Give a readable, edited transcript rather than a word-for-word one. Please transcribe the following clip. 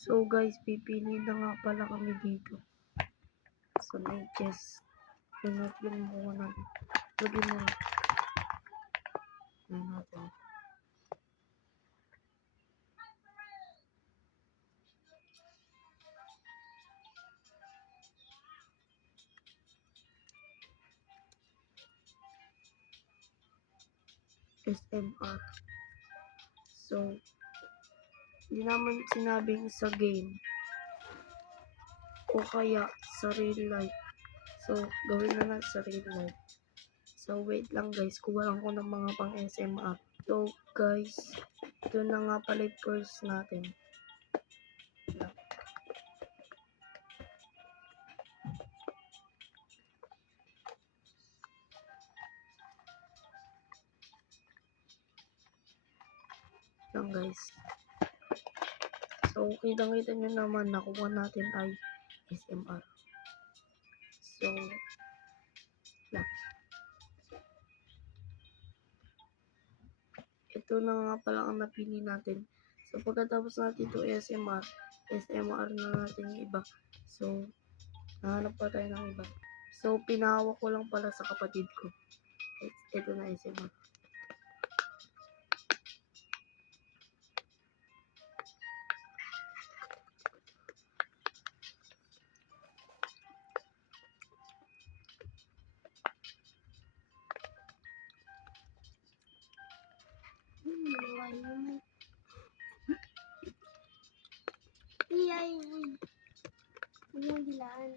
So guys, pipili na nga pala kami dito. So guys, lagyan mo natin. Lagyan mo natin. SMR. So, hindi naman sinabing sa game o kaya sa real life. So, gawin na lang sa real life. So, wait lang guys, kuha ko ng mga pang SMR. So, guys, ito na nga pala yung first natin. Yan guys. So, kita-kita nyo naman, nakuha natin ay SMR. So, yan. Ito na nga pala ang napili natin. So, pagkatapos natin ito SMR na natin yung iba. So, nahanap pa tayo ng iba. So, pinahawak ko lang pala sa kapatid ko. Ito na SMR. Iya, yung dilaan.